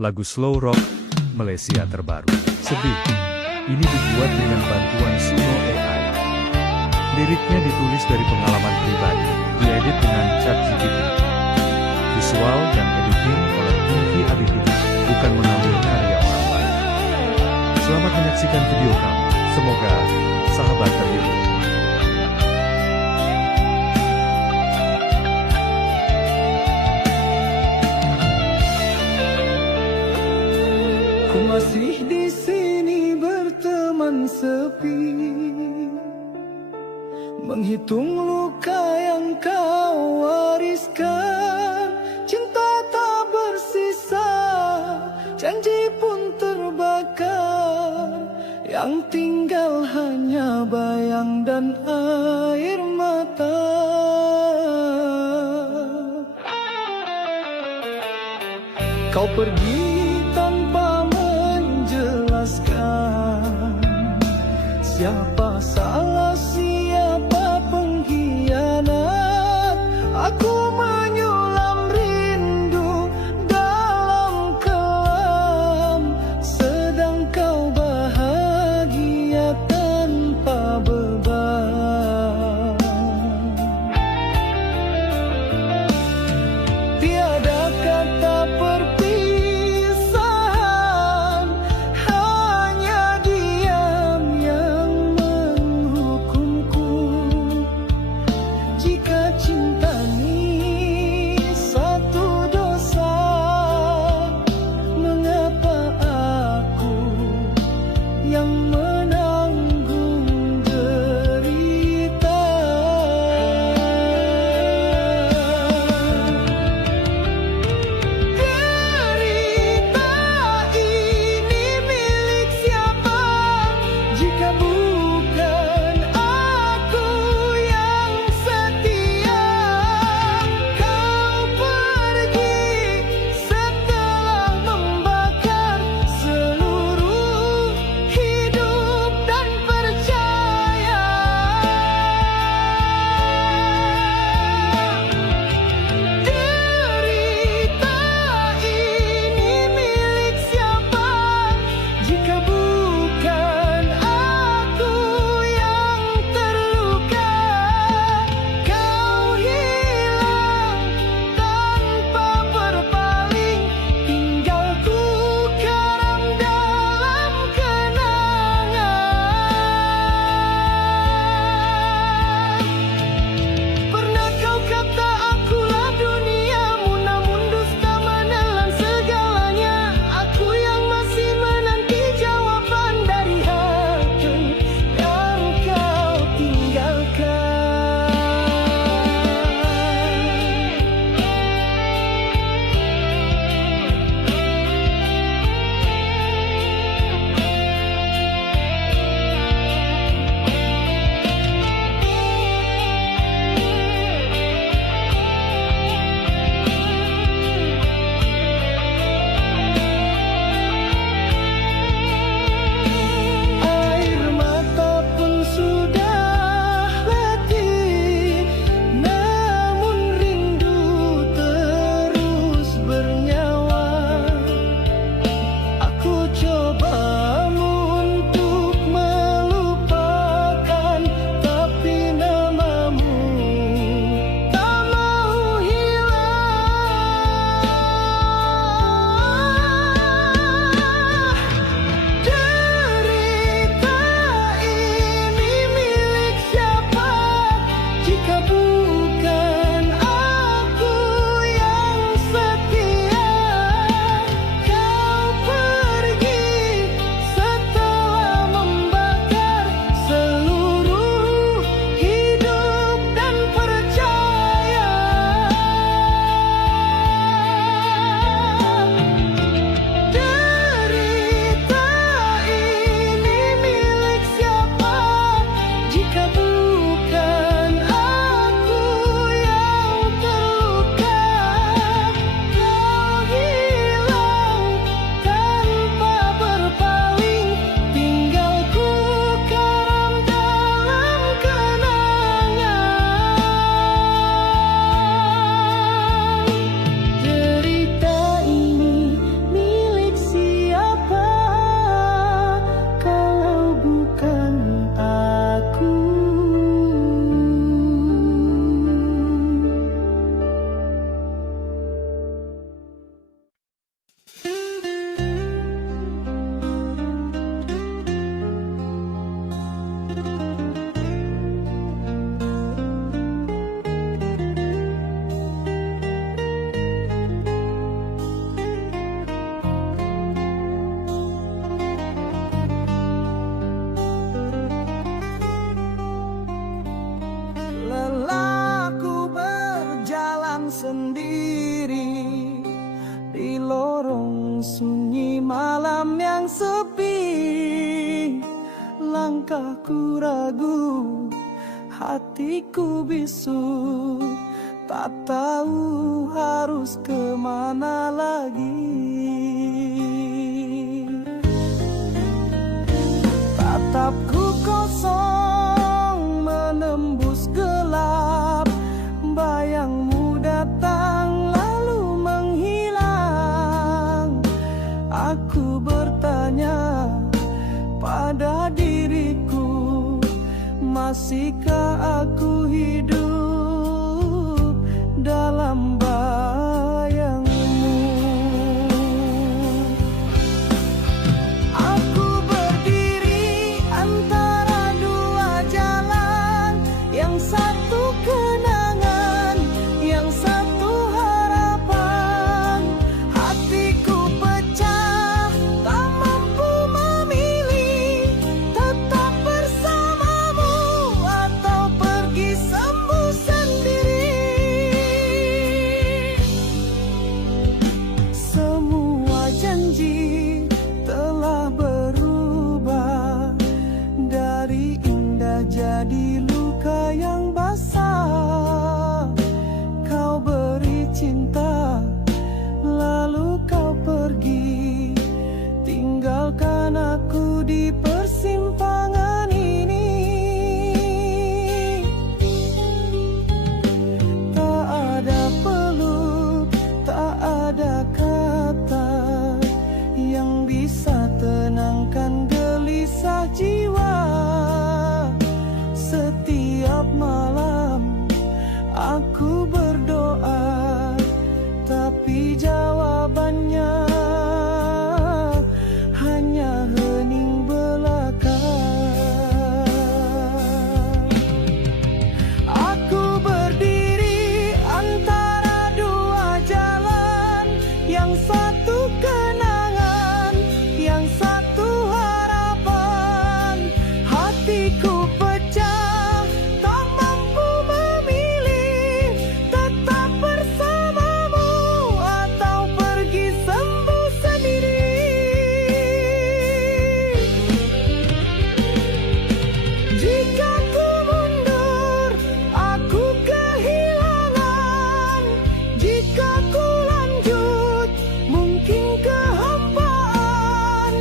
lagu slow rock Malaysia terbaru. Sedih. Ini dibuat dengan bantuan Suno AI. Liriknya ditulis dari pengalaman pribadi, diedit dengan ChatGPT. Visual dan editing oleh Pinky Aditya, bukan mengambil karya orang lain. Selamat menyaksikan video kami. Semoga sahabat terhibur. Ku masih di sini berteman sepi, menghitung luka yang kau wariskan. Cinta tak bersisa, janji pun terbakar, yang tinggal hanya bayang dan air mata. Kau pergi tanpa menjelaskan siapa salah, siapa pengkhianat. Aku menyulam rindu dalam kelam, sedang kau bahagia tanpa beban. Tiada kata perpisahan, hanya diam yang yang sunyi, malam yang sepi. Langkahku ragu, hatiku bisu, tak tahu harus kemana lagi. Tatapku kosong menembus gelap, bayangmu datang lalu menghilang. Aku bertanya pada diriku, masihkah aku hidup dalam bayangmu? Aku berdiri antara dua jalan, yang satu kenangan, yang satu harapan. Hatiku pecah, tak mampu memilih, tetap bersamamu atau pergi sembuh sendiri. Semua janji telah berubah, dari indah jadi luka yang basah. Kau beri cinta, lalu kau pergi, tinggalkan aku di persimpangan ini. Tak ada peluk, tak ada kata yang bisa tenangkan gelisah jiwa. Setiap malam aku berdoa, tapi jawabannya hanya hening belaka. Aku berdiri antara dua jalan, yang satu kenangan, yang satu harapan. Hatiku pecah, tak mampu memilih, tetap bersamamu atau pergi sembuh sendiri. Jika ku mundur, aku kehilangan. Jika ku lanjut, mungkin kehampaan.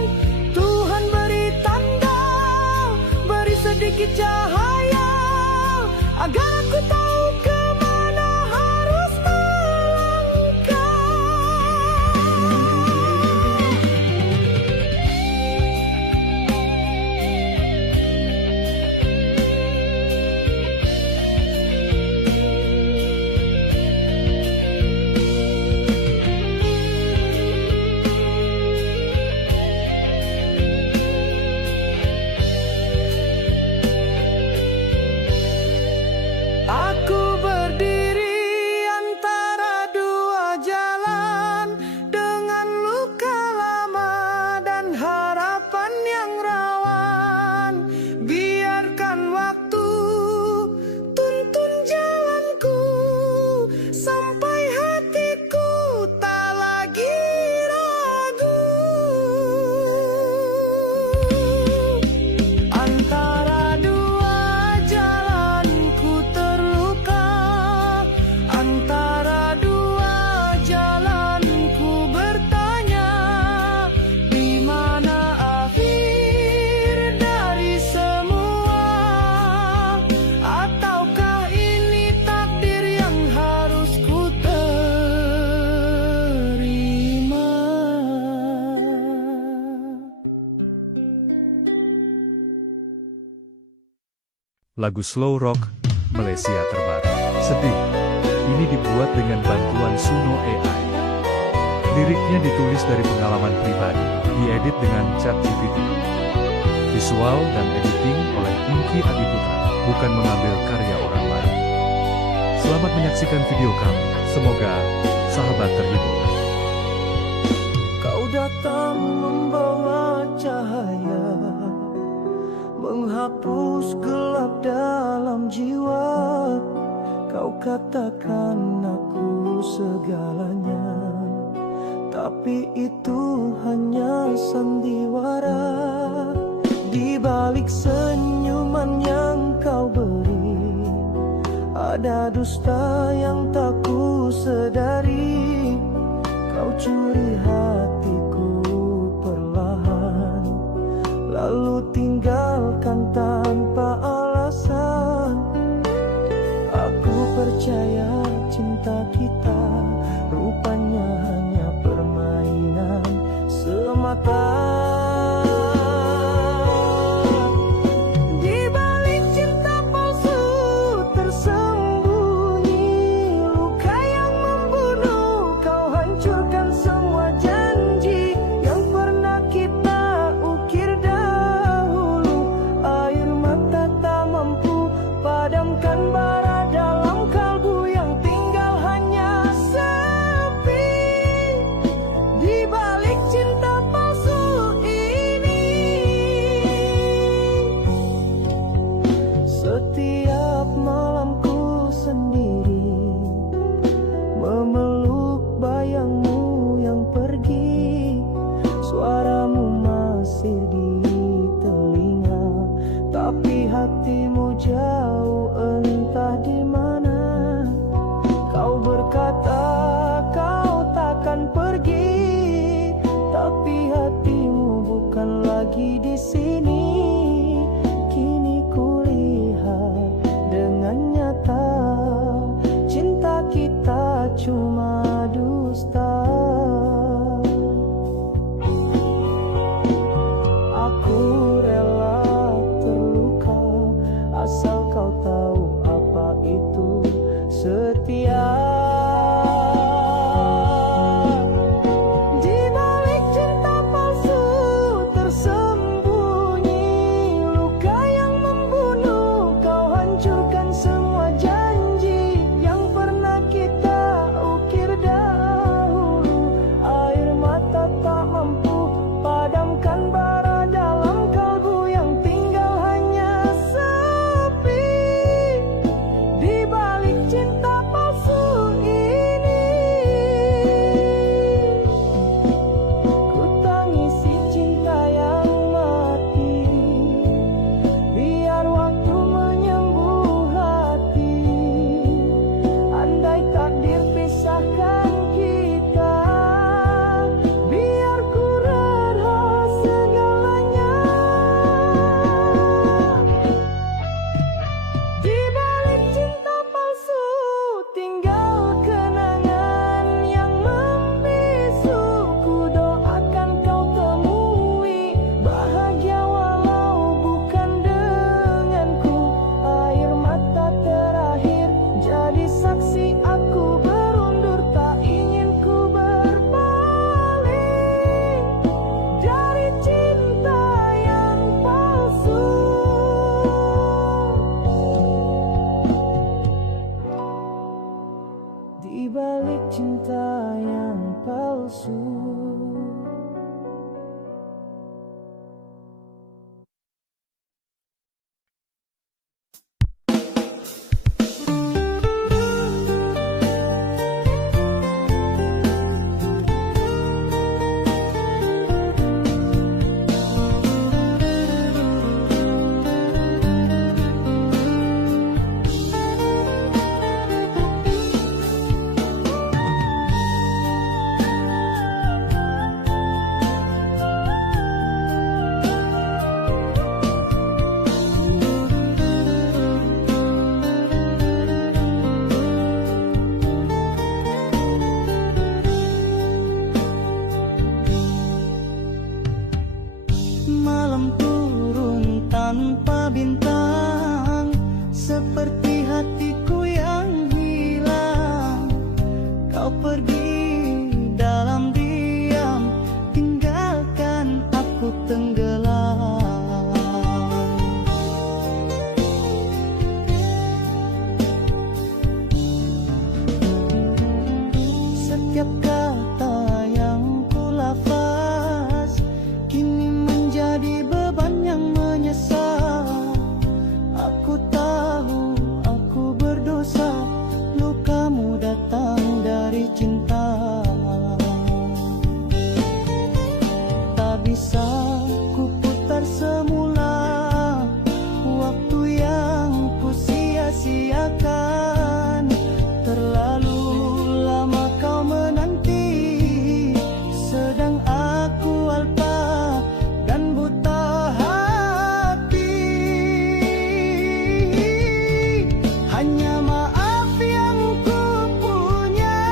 Tuhan beri tanda, beri sedikit cahaya, agar aku tahu kemana harus melangkah. Aku berdiri antara dua jalan, dengan luka lama dan harapan yang rawan. Biarkan waktu tuntun jalanku, sampai hatiku tak lagi ragu. Antara dua jalanku terluka, antara dua jalanku bertanya, di mana akhir dari semua? Ataukah ini takdir yang harus ku terima? Lagu slow rock Malaysia terbaru, Sedih. Ini dibuat dengan bantuan Suno AI. Liriknya ditulis dari pengalaman pribadi, diedit dengan ChatGPT. Visual dan editing oleh Inky Adiputra, bukan mengambil karya orang lain. Selamat menyaksikan video kami, semoga sahabat terhibur. Kau datang membawa cahaya, menghapus gelap dalam jiwa. Kau katakan aku segalanya, tak tapi itu hanya sandiwara. Di balik senyuman yang kau beri, ada dusta yang tak ku sedari. Kau curi hatiku perlahan, lalu tinggalkan tanpa alasan. Aku percaya cinta kita rupanya hanya permainan semata. Di balik cinta palsu tersembunyi luka yang membunuh. Kau hancurkan semua janji yang pernah kita ukir dahulu. Air mata tak mampu padamkan bara dalam kalbu yang tinggal hanya sepi. Di balik cinta palsu ini, setiap malamku sendiri memeluk bayangmu yang pergi. Suaramu masih di telinga, tapi hatimu jauh entah di mana. Kau berkata kau takkan pergi, tapi hatimu bukan lagi di sini. Kini kulihat dengan nyata, cinta kita cuma dusta. Aku rela terluka asal kau tahu apa itu setia. Di balik cinta palsu tersembunyi luka yang membunuh. Kau hancurkan semua janji yang pernah kita ukir dahulu. Air mata tak mampu padamkan bara dalam kalbu yang tinggal hanya sepi. Di balik cinta palsu ini, ku tangisi cinta yang mati, biar waktu menyembuh hati. Andai takdir pisahkan kita, biar ku rela segalanya. Di balik cinta palsu tinggal kenangan yang membisu. Ku doakan kau temui bahagia walau bukan denganku. Air mata terakhir jadi saksi aku berundur. Tak ingin ku berpaling dari cinta yang palsu. Di balik cinta yang palsu. Malam turun tanpa bintang, seperti hatiku yang hilang. Kau pergi dalam diam, tinggalkan aku tenggelam. Setiap kata yang ku lafaz kini menjadi beban bisa ku putar semula waktu yang ku sia-siakan. Terlalu lama kau menanti, sedang aku alpa dan buta hati. Hanya maaf yang ku punya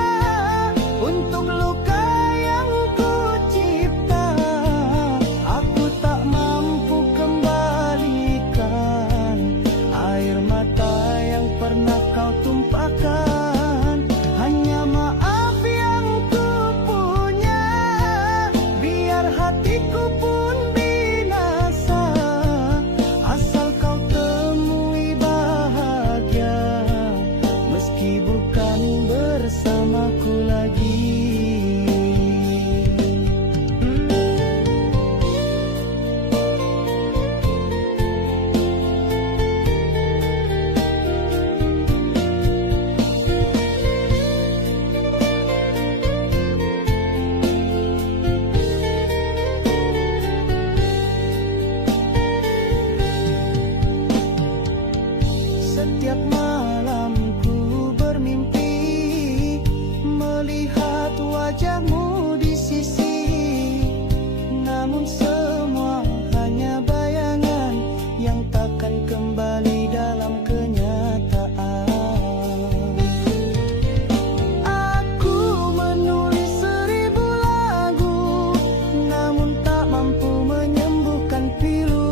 untuk luka yang ku cipta. Aku tak mampu kembalikan air mata yang pernah kau tumpahkan. Hanya maaf yang ku punya, biar hatiku pun binasa, asal kau temui bahagia, meski bukan bersamaku lagi. Setiap malam ku bermimpi melihat wajahmu di sisi, namun semua hanya bayangan yang takkan kembali dalam kenyataan. Aku menulis 1000 lagu, namun tak mampu menyembuhkan pilu.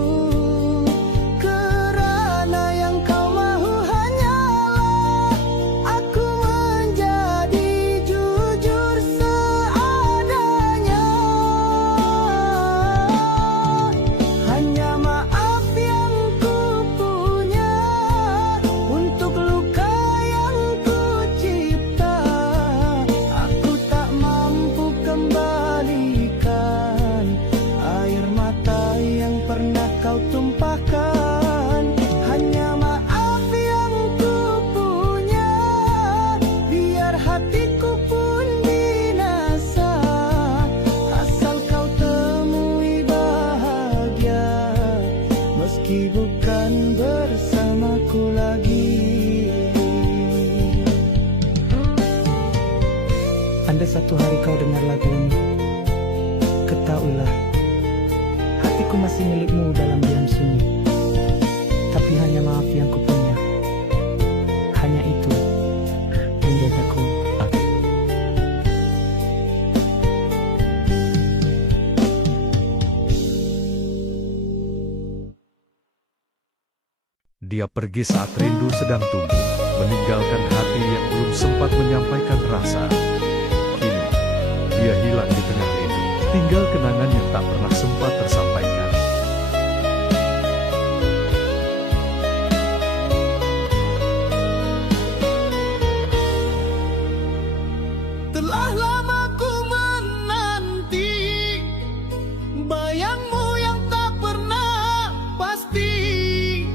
Kau tumpahkan, hanya maaf yang ku punya, biar hatiku pun binasa, asal kau temui bahagia, meski bukan bersamaku lagi. Andai satu hari kau dengar lagu ini, ketahuilah hatiku masih milikmu dalam diam sunyi. Tapi hanya maaf yang ku punya, hanya itu yang jagaku. Dia pergi saat rindu sedang tumbuh, meninggalkan hati yang belum sempat menyampaikan rasa. Kini, dia hilang di tengah rindu, tinggal kenangan yang tak pernah sempat tersampaikan. Telah lama ku menanti bayangmu yang tak pernah pasti.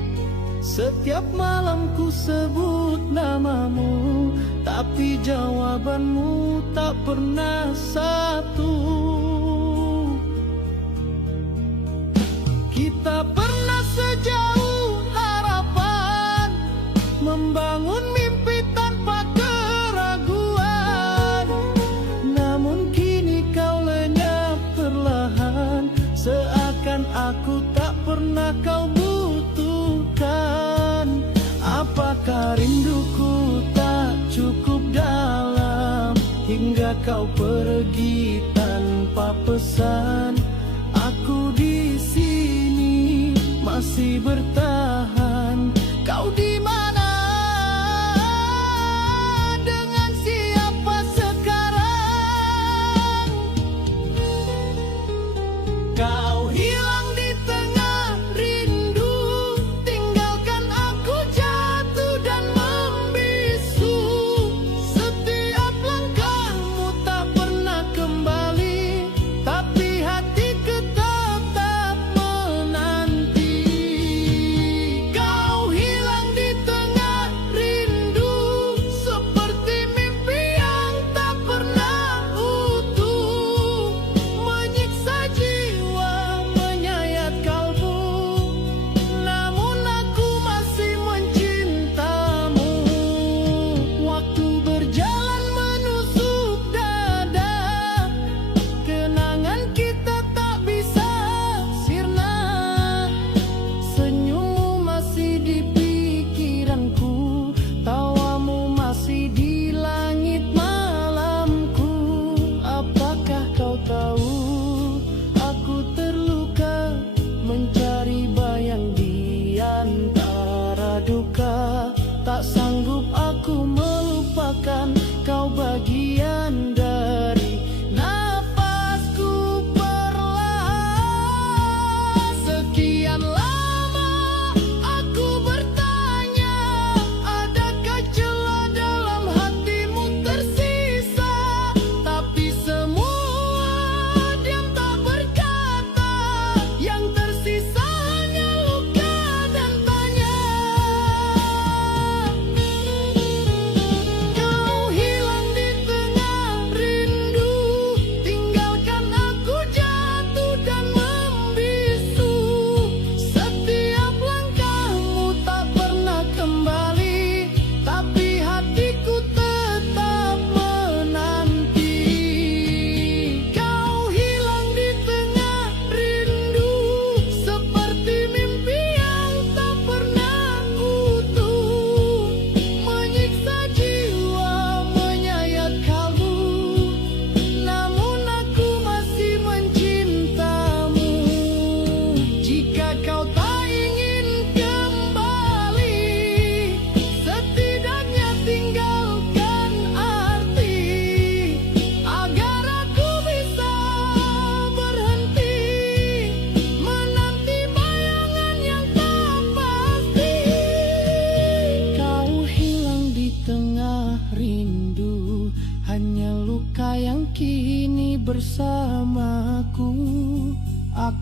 Setiap malam ku sebut namamu, tapi jawabanmu tak pernah satu. Kita pernah sejauh harapan, membangun mimpi tanpa keraguan. Namun kini kau lenyap perlahan, seakan aku tak pernah kau butuhkan. Apakah rinduku tak cukup dalam, hingga kau pergi tanpa pesan? Aku di sini masih bertahan. Kau di mana? Dengan siapa sekarang? Kau hilang di tengah rindu, tinggalkan aku jatuh dan membisu. Setiap langkahmu tak pernah kembali, tapi hatiku tetap menanti.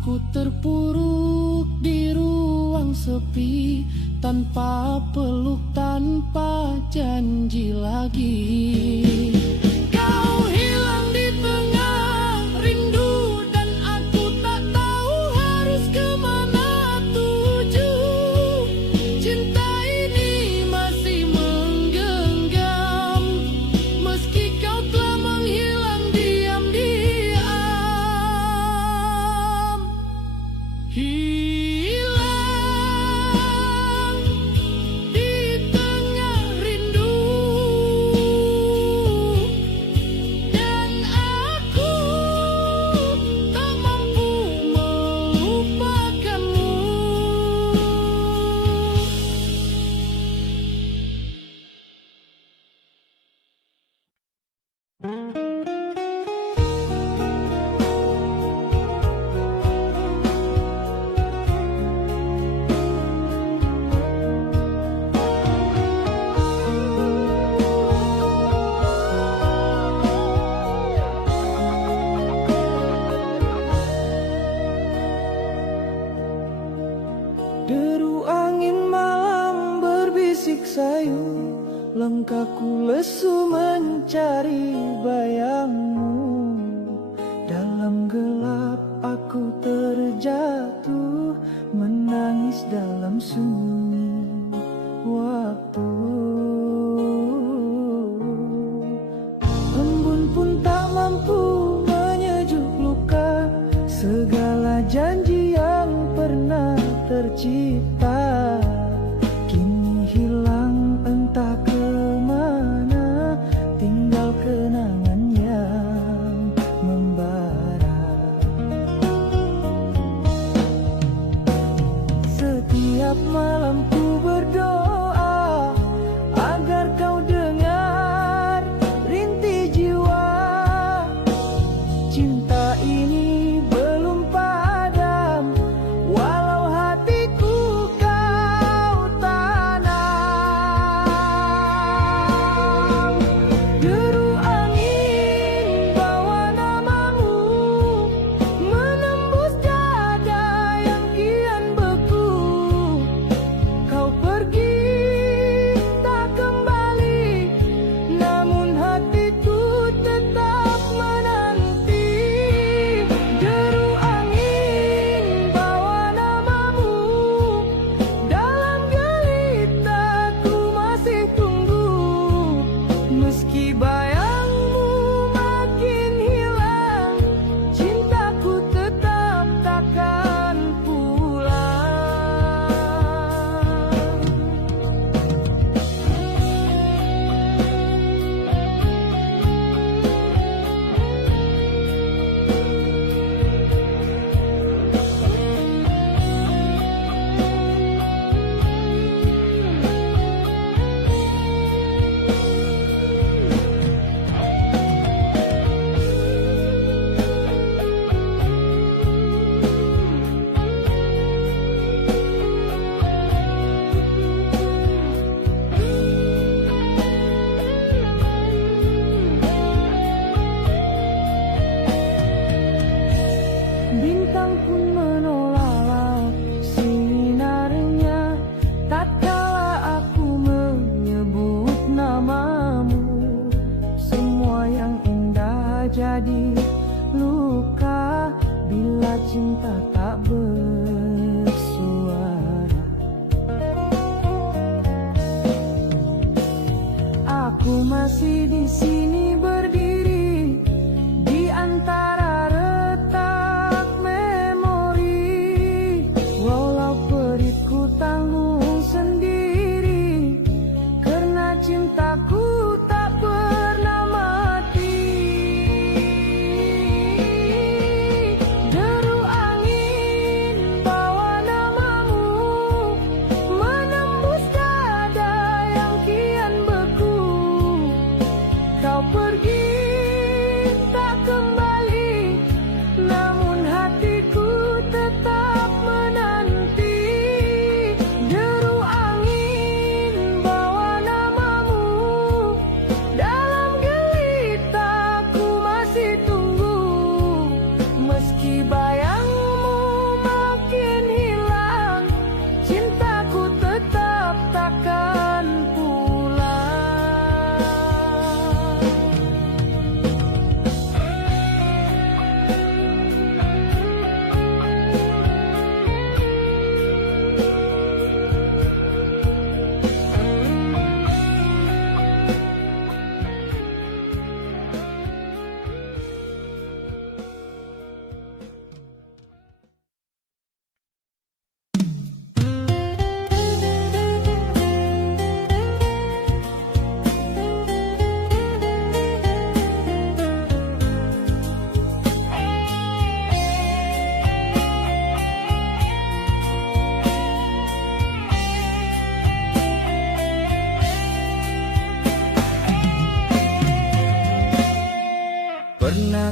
Aku terpuruk di ruang sepi, tanpa peluk, tanpa janji lagi. Kau hilang di tengah rindu, dan aku tak tahu harus kemana tuju. Cinta ini masih menggenggam, meski kau telah menghilang diam-diam. Hilang di tengah rindu, dan aku tak mampu melupakanmu. Deru angin malam berbisik sayu, langkahku lesu mencari bayangmu. Dalam gelap aku terjatuh, menangis dalam sunyi waktu. Embun pun tak mampu menyejuk luka, segala janji yang pernah tercipta kini hilang entah kemana, tinggal kenangan yang membara. Setiap malam ku berdoa agar kau dengar rintih jiwa. Cinta ini belum padam, walau hatiku kau tanam. Deru angin bawa namamu, menembus dada yang kian beku. Kau pergi tak kembali, namun hatiku tetap menanti. Deru angin bawa namamu, dalam gelita ku masih tunggu. Meski bayangmu makin hilang, cintaku tetap takkan pulang. Bintang pun menolak laut sinarnya, tatkala aku menyebut namamu. Semua yang indah jadi luka bila cinta tak bersuara. Aku masih di sini berdiri di antara retak memori, walau peritku tanggung sendiri, karena cintaku tak pernah mati. Deru angin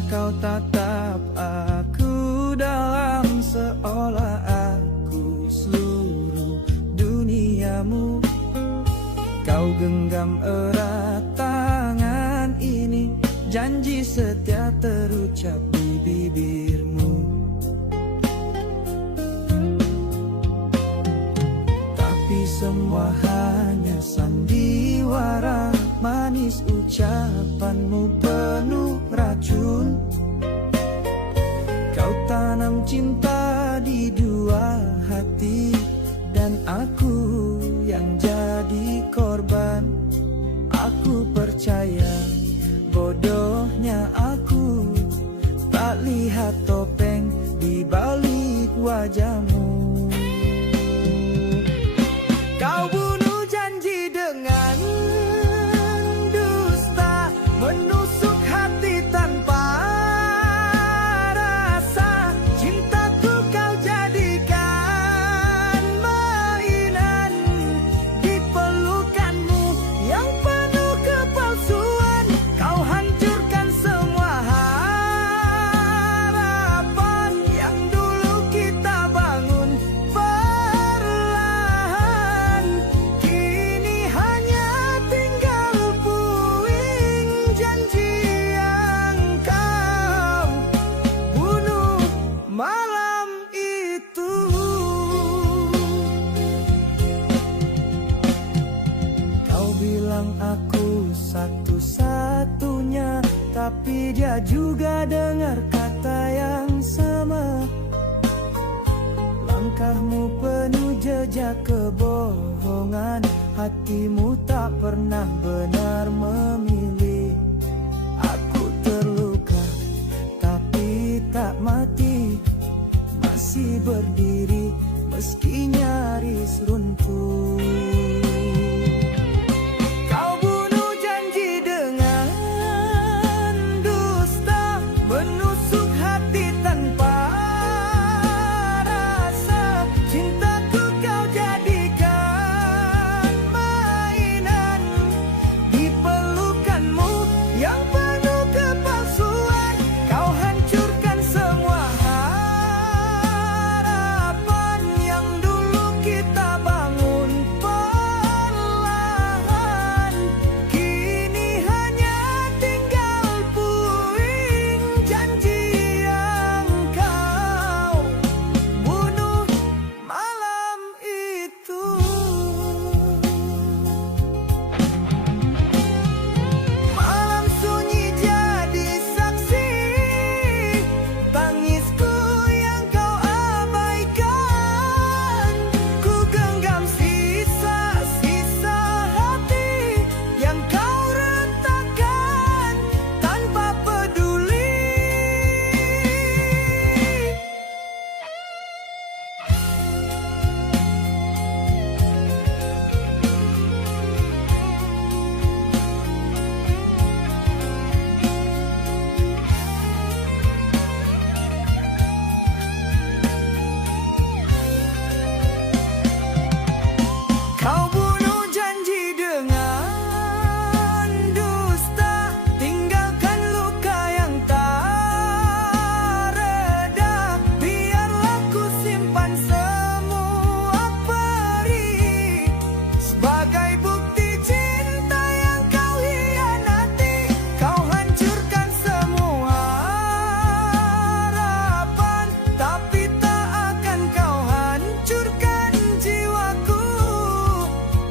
kau tatap aku dalam seolah aku seluruh duniamu. Kau genggam erat tangan ini, janji setia terucap di bibirmu. Tapi semua hanya sandiwara, manis ucapanmu penuh racun. Kau tanam cinta di dua hati, dan aku yang jadi korban. Aku percaya, bodohnya aku tak lihat topeng di balik wajahmu. Kau bunuh janji dengan dusta, menusuk hati tanpa rasa. Cintaku kau jadikan mainan di pelukanmu yang penuh kepalsuan. Kau hancurkan semua harapan yang dulu kita bangun perlahan. Kini hanya tinggal puing janji yang kau bunuh malam itu. Kau bilang aku satu-satunya, tapi dia juga dengar kata yang sama. Langkahmu penuh jejak kebohongan, hatimu tak pernah benar memilih. Aku terluka tapi tak mati, masih berdiri meski nyaris runtuh. Kau bunuh janji dengan dusta, menusuk hati tanpa rasa. Cintaku kau jadikan mainan di pelukanmu yang penuh kepalsuan. Kau hancurkan semua harapan yang dulu kita bangun perlahan. Kini hanya tinggal puing janji yang kau bunuh malam itu. Malam sunyi jadi saksi tangisku yang kau abaikan. Ku genggam sisa-sisa hati yang kau retakkan tanpa peduli. Kau bunuh janji dengan dusta, tinggalkan luka yang tak reda. Biarlah ku simpan semua perih sebagai bukti cinta yang kau hianati. Kau hancurkan semua harapan, tapi tak akan kau hancurkan jiwaku.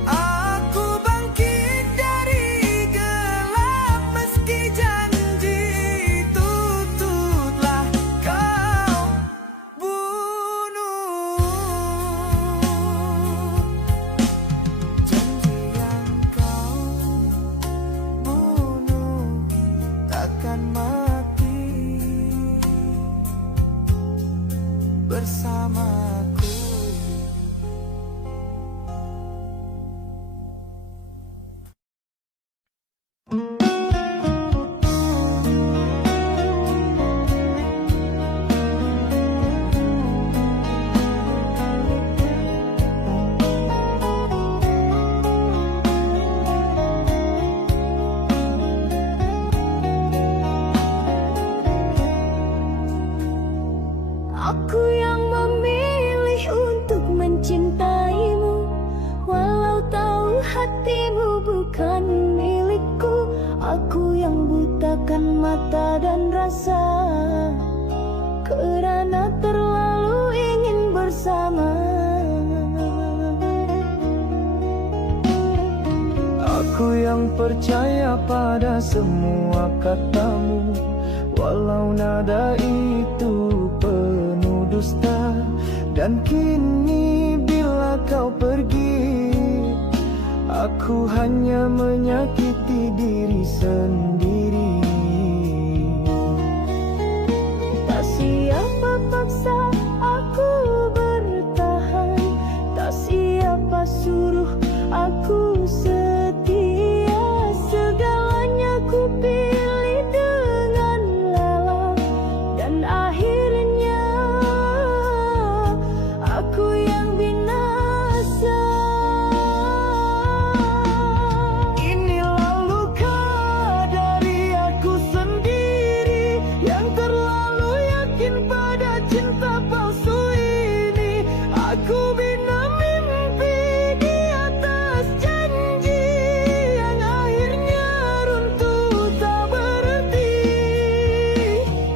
Aku bangkit dari gelap meski janji itu telah kau bunuh. Janji yang kau bunuh takkan mati bersamaku. Aku yang memilih untuk mencintaimu, walau tahu hatimu bukan milikku. Aku yang butakan mata dan rasa, kerana terlalu ingin bersama. Aku yang percaya pada semua katamu, walau nada itu penuh dusta. Dan kini bila kau pergi, aku hanya menyakiti diri sendiri. Tak siapa paksa aku bertahan, tak siapa suruh aku setia. Segalanya ku pilih dengan lelah, dan akhirnya aku yang binasa. Inilah luka dari aku sendiri, yang terlalu yakin pada cinta palsu ini. Aku bina mimpi di atas janji, yang akhirnya runtuh tak berarti.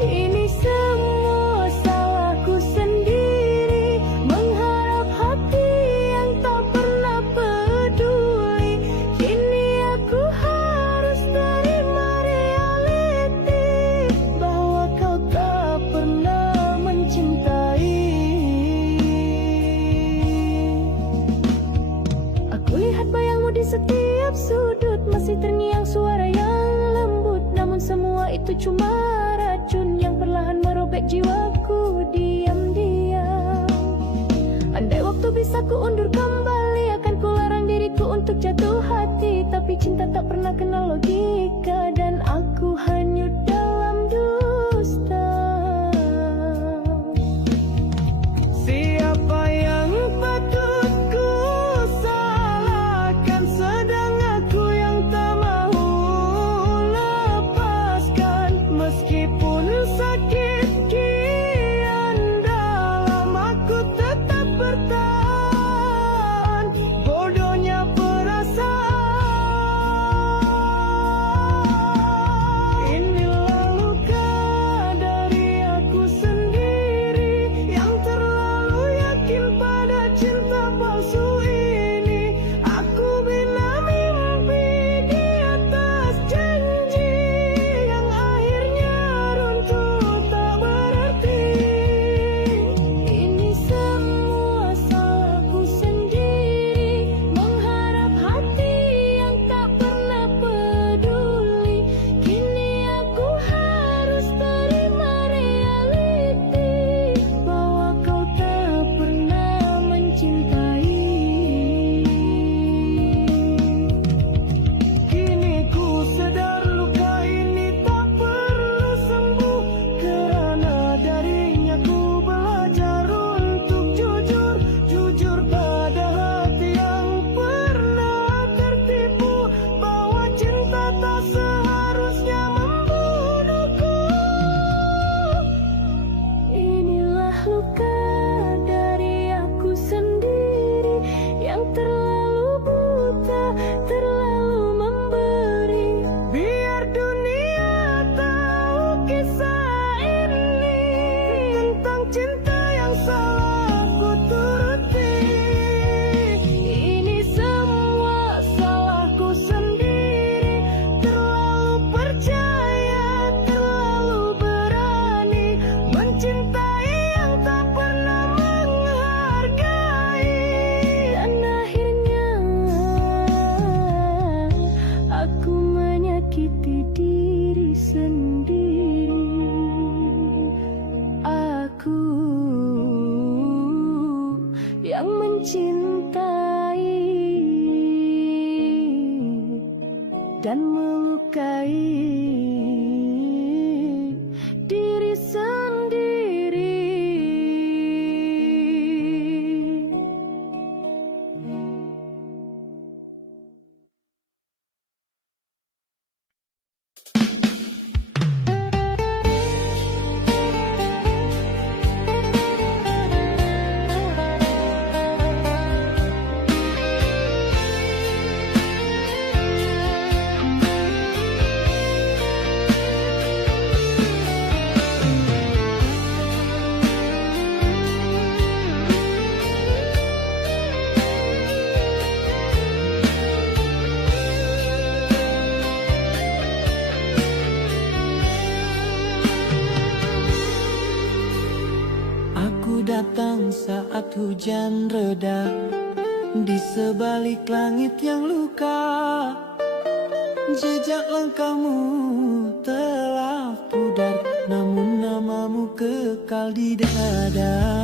Ini semua salahku sendiri, mengharap hati yang tak pernah peduli. Kini aku harus terima realiti, bahwa kau tak pernah mencintai. Aku lihat bayangmu di setiap sudut, masih terngiang suara yang lembut. Namun semua itu cuma racun yang perlahan merobek jiwaku diam-diam. Andai waktu bisa ku undur kembali, akan ku larang diriku untuk jatuh hati. Tapi cinta tak pernah kenal logika, dan aku hanyut dalam dusta. Siapa yang patut ku salahkan, sedang aku yang tak mahu lepaskan. Meskipun sakit kian dalam, aku tetap bertahan. Bodohnya perasaan. Inilah luka dari aku sendiri, yang terlalu yakin pada cinta palsu ini. Aku bina mimpi di atas janji, yang akhirnya runtuh tak berarti. Ini semua salahku sendiri, mengharap hati yang tak pernah peduli. Kini aku harus terima realiti, bahwa kau tak pernah mencintai. Kini ku sadar luka ini tak perlu sembuh, kerana darinya ku belajar untuk jujur. Jujur pada hati yang pernah tertipu, bahwa cinta tak seharusnya membunuhku. Inilah luka dari aku sendiri, yang terlalu buta, terlalu memberi. Biar dunia tahu kisah ini, tentang cinta yang salah ku turuti. Ini semua salahku sendiri, terlalu percaya, terlalu berani mencintai yang tak pernah menghargai. Dan akhirnya aku menyakiti diri sendiri. Aku yang mencintai dan melukai diri sendiri. Aku datang saat hujan reda, di sebalik langit yang luka. Jejak langkahmu telah pudar, namun namamu kekal di dada.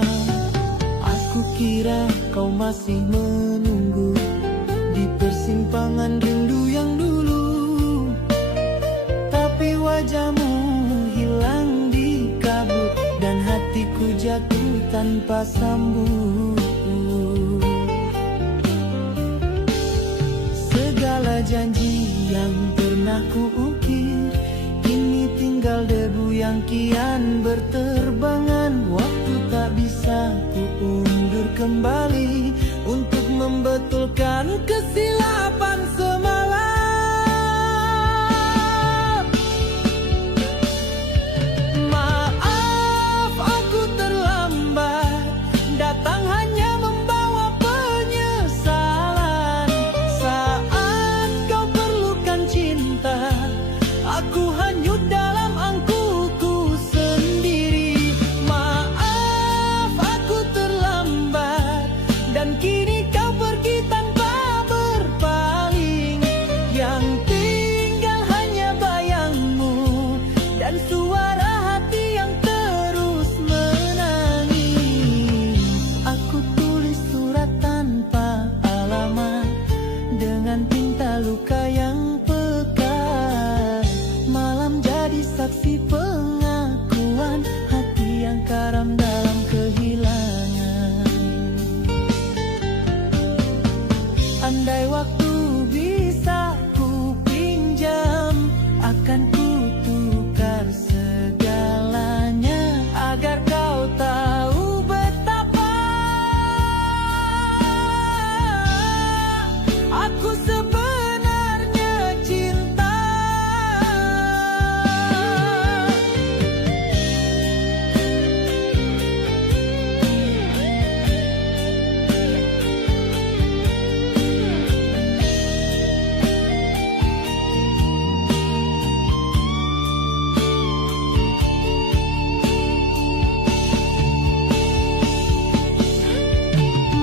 Aku kira kau masih menunggu di persimpangan rindu yang dulu, tapi wajahmu hilang di kabut dan hatiku jatuh tanpa sambut. Segala janji yang pernah kuukir kini tinggal debu yang kian berterbangan. Waktu tak bisa kuundur kembali untuk membetulkan kesilapan semalam. Maaf aku terlambat, datang hanya membawa penyesalan. Saat kau perlukan cinta, aku hanyut dalam angkuhku sendiri. Maaf aku terlambat, dan kini kau pergi tanpa berpaling. Yang tinggal hanya bayangmu dan suara hati yang terus menangis. Aku tulis surat tanpa alamat dengan tinta luka yang pekat. Malam jadi saksi pengakuan hati yang karam dalam kehilangan. Andai waktu bisa ku pinjam, akan ku tukar segalanya agar kau tahu betapa aku sebenarnya cinta.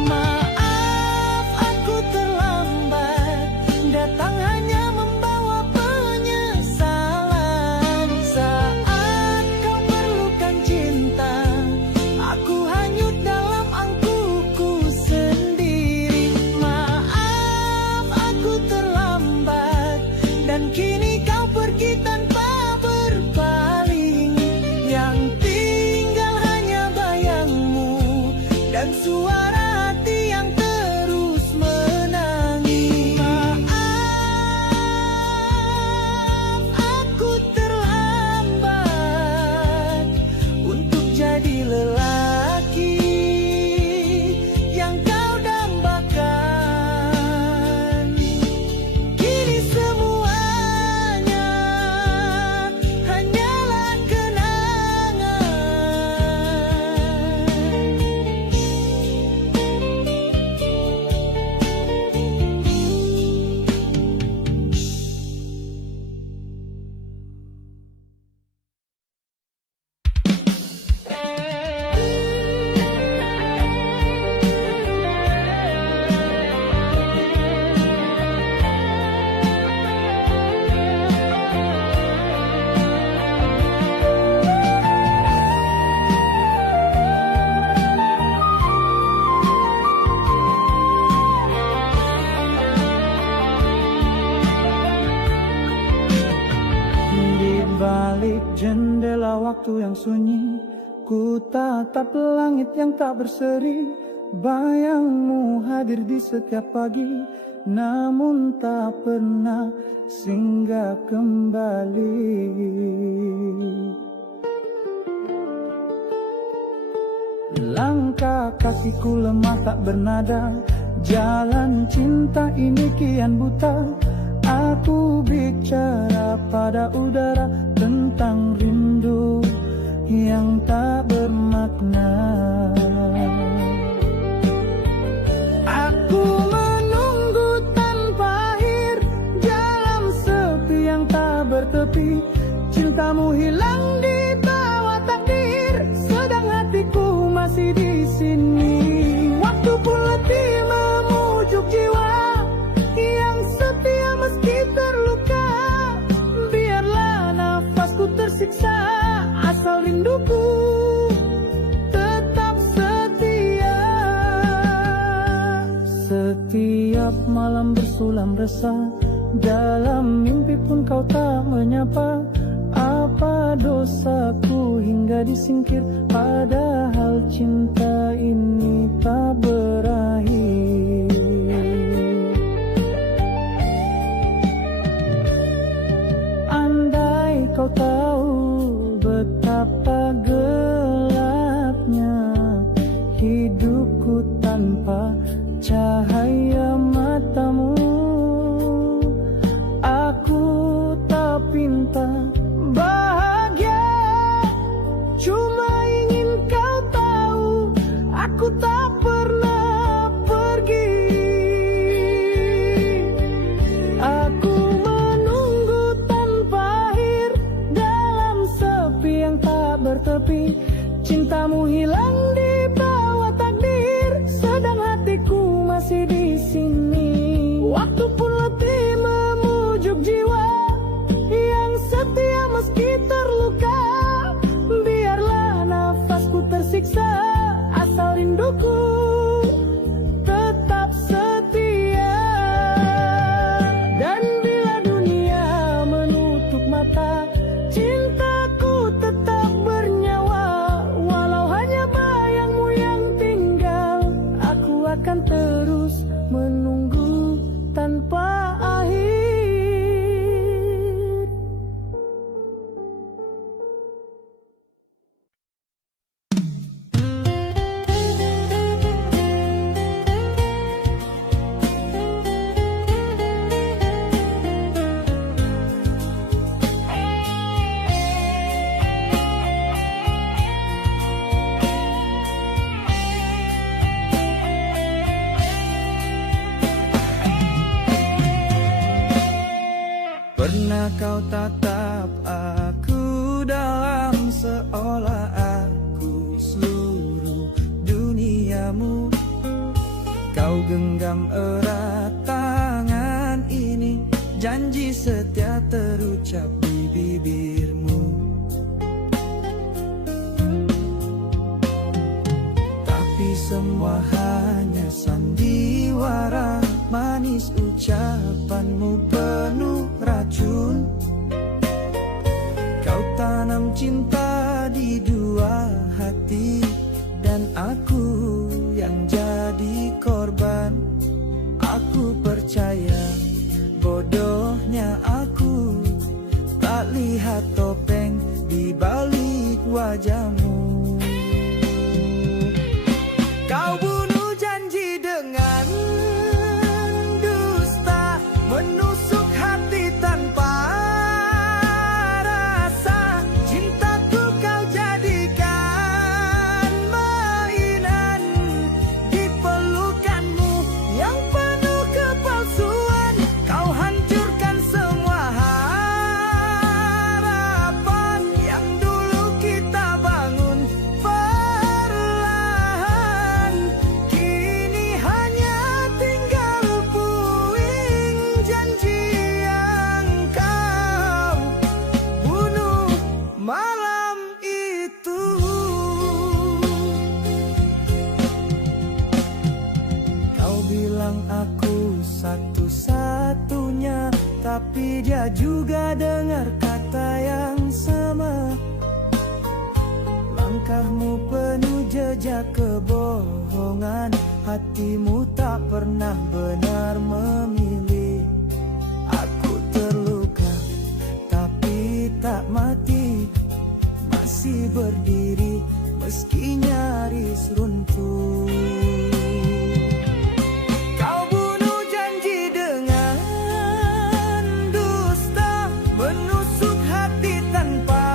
Maaf aku terlambat, datang hanya membawa penyesalan. Saat kau perlukan cinta, aku hanyut dalam angkuhku sendiri. Maaf aku terlambat, dan kini kau pergi tanpa berpaling. Yang tinggal hanya bayangmu dan suara hati yang terus menangis. Maaf aku terlambat untuk jadi lelaki yang kau dambakan. Kini semuanya hanyalah kenangan. Di balik jendela waktu yang sunyi, ku tatap langit yang tak berseri. Bayangmu hadir di setiap pagi, namun tak pernah singgah kembali. Langkah kakiku lemah tak bernada, jalan cinta ini kian buta. Aku bicara pada udara tentang rindu yang tak bermakna. Aku menunggu tanpa akhir dalam sepi yang tak bertepi. Cintamu hilang di bawah takdir, sedang hatiku masih masih di sini. Waktu pun letih memujuk jiwa yang setia meski terluka. Biarlah nafasku tersiksa, asal rinduku tetap setia. Setiap malam bersulam resah, dalam mimpi pun kau tak menyapa. Apa dosaku hingga disingkir, padahal cinta ini tak berakhir. Andai kau tahu betapa gelapnya hidupku tanpa cahaya matamu. Aku tak pinta bahagia, cuma ingin kau tahu aku tak pernah pergi. Aku menunggu tanpa akhir dalam sepi yang tak bertepi. Cintamu hilang di bawah takdir, sedang hatiku masih di sini. Waktu pun letih memujuk jiwa yang setia meski terluka. Biarlah nafasku tersiksa, asal rinduku tetap setia. Dan bila dunia menutup mata, cintaku tetap bernyawa. Walau hanya bayangmu yang tinggal, aku akan terus menunggu tanpa akhir. Pernah kau tatap aku dalam seolah aku seluruh duniamu. Kau genggam erat tangan ini, janji setia terucap di bibirmu. Tapi semua hanya sandiwara, manis ucapanmu penuh racun. Kau tanam cinta di dua hati, dan aku yang jadi korban. Aku percaya, bodohnya aku tak lihat topeng di balik wajahmu. Kau bunuh janji dengan dusta, menusuk hati tanpa rasa. Cintaku kau jadikan mainan di pelukanmu yang penuh kepalsuan. Kau hancurkan semua harapan yang dulu kita bangun perlahan. Kini hanya tinggal puing janji yang kau bunuh malam itu. Kau bilang aku satu-satunya, tapi dia juga dengar kata yang sama. Langkahmu penuh jejak kebohongan, hatimu tak pernah benar memilih. Aku terluka tapi tak mati, masih berdiri meski nyaris runtuh. Kau bunuh janji dengan dusta, menusuk hati tanpa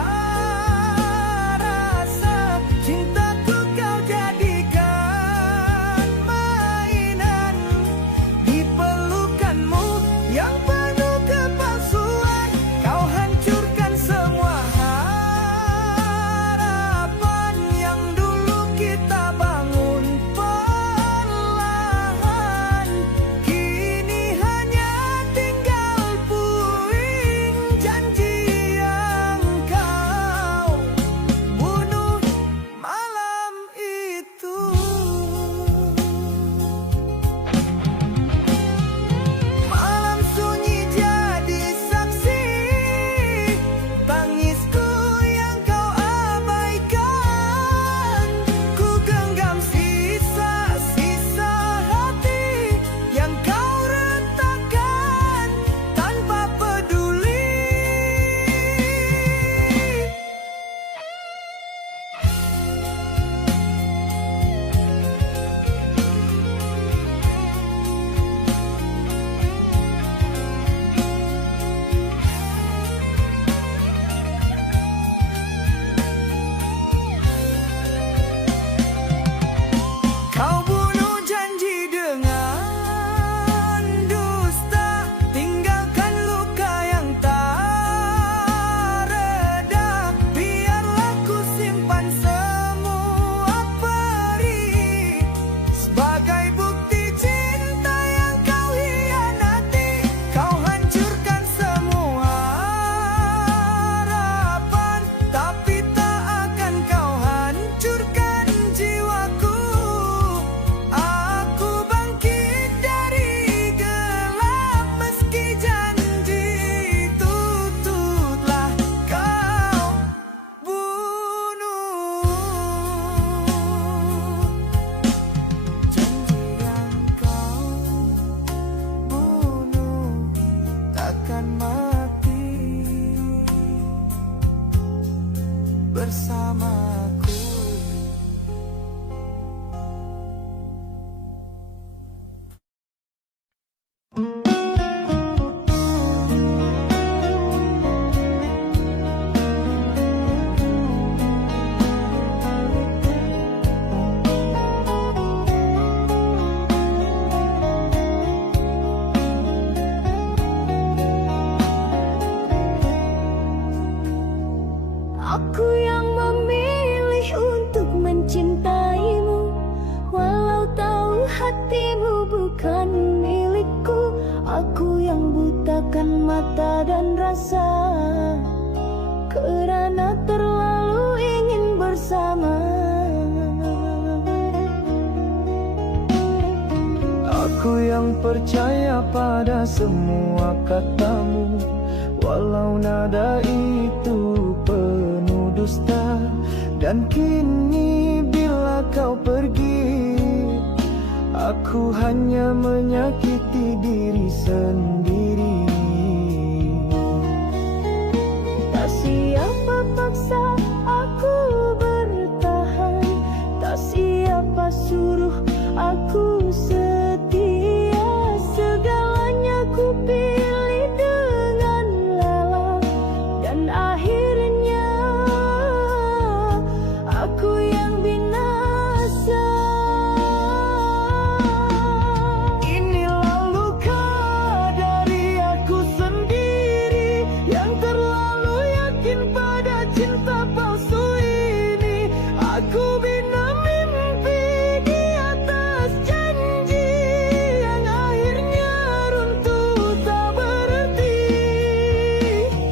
rasa. Cintaku kau jadikan mainan di pelukanmu yang penuh kepalsuan. Kau hancurkan semua harapan yang dulu kita bukan milikku. Aku yang butakan mata dan rasa karena terlalu ingin bersama. Aku yang percaya pada semua katamu, walau nada itu penuh dusta. Dan kini bila kau pergi, aku hanya menyakiti diri sendiri. Tak siapa paksa aku bertahan, tak siapa suruh aku setia. Segalanya ku pilih dengan lelah, dan akhirnya aku yang binasa. Inilah luka dari aku sendiri, yang terlalu yakin pada cinta palsu ini. Aku bina mimpi di atas janji, yang akhirnya runtuh tak berarti.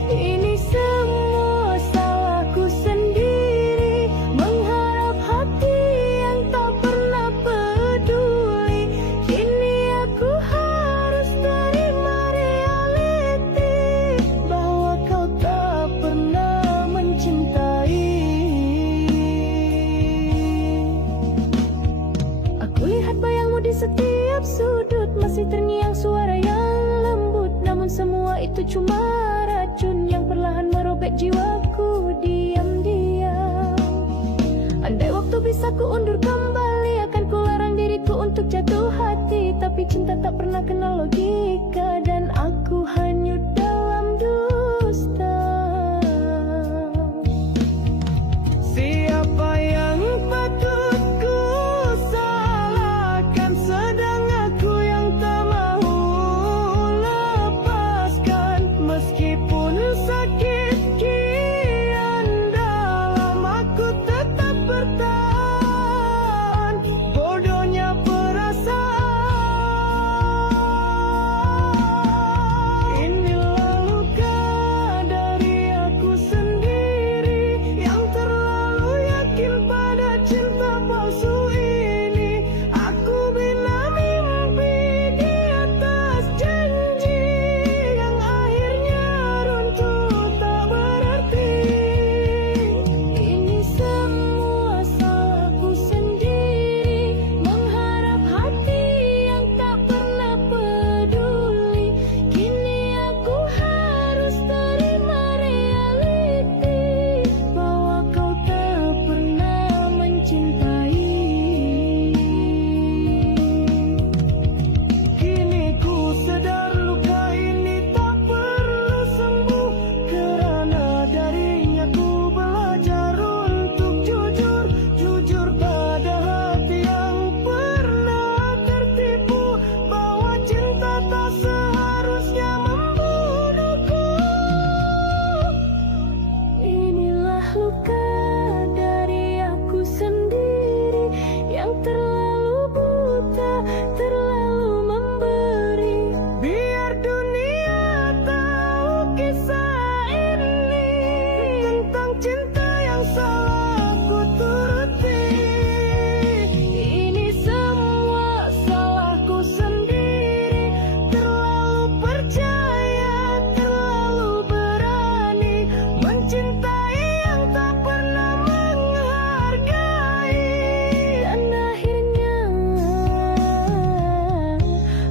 Ini semua salahku sendiri, mengharap hati yang tak pernah peduli. Kini aku harus terima realiti bahwa kau tak pernah mencintai. Aku lihat bayangmu di setiap sudut, masih terngiang suara yang lembut. Namun semua itu cuma racun yang perlahan merobek jiwaku diam-diam. Andai waktu bisa ku undur kembali, akan ku larang diriku untuk jatuh hati. Tapi cinta tak pernah kenal logika, dan aku hanyut dalam dusta. Siapa yang patut ku salahkan, sedang aku yang tak mau lepaskan. Meskipun sakit kian dalam, aku tetap bertahan. Bodohnya perasaan. Inilah luka dari aku sendiri, yang terlalu yakin pada cinta palsu ini. Aku bina mimpi di atas janji, yang akhirnya runtuh tak berarti. Ini semua salahku sendiri, mengharap hati yang tak pernah peduli. Kini aku harus terima realiti bahwa kau tak pernah mencintai. Kini ku sadar luka ini tak perlu sembuh, kerana darinya ku belajar untuk jujur. Jujur pada hati yang pernah tertipu, bahwa cinta tak seharusnya membunuhku. Inilah luka dari aku sendiri, yang terlalu buta, terlalu memberi. Biar dunia tahu kisah ini, tentang cinta yang salah ku turuti. Ini semua salahku sendiri, terlalu percaya, terlalu berani mencintai yang tak pernah menghargai. dan akhirnya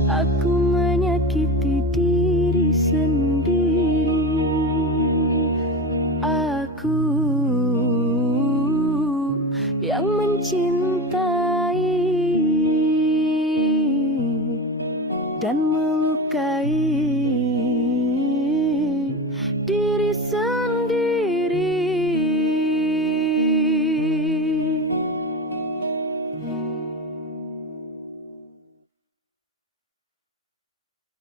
aku menyakiti diri sendiri. Aku yang mencintai dan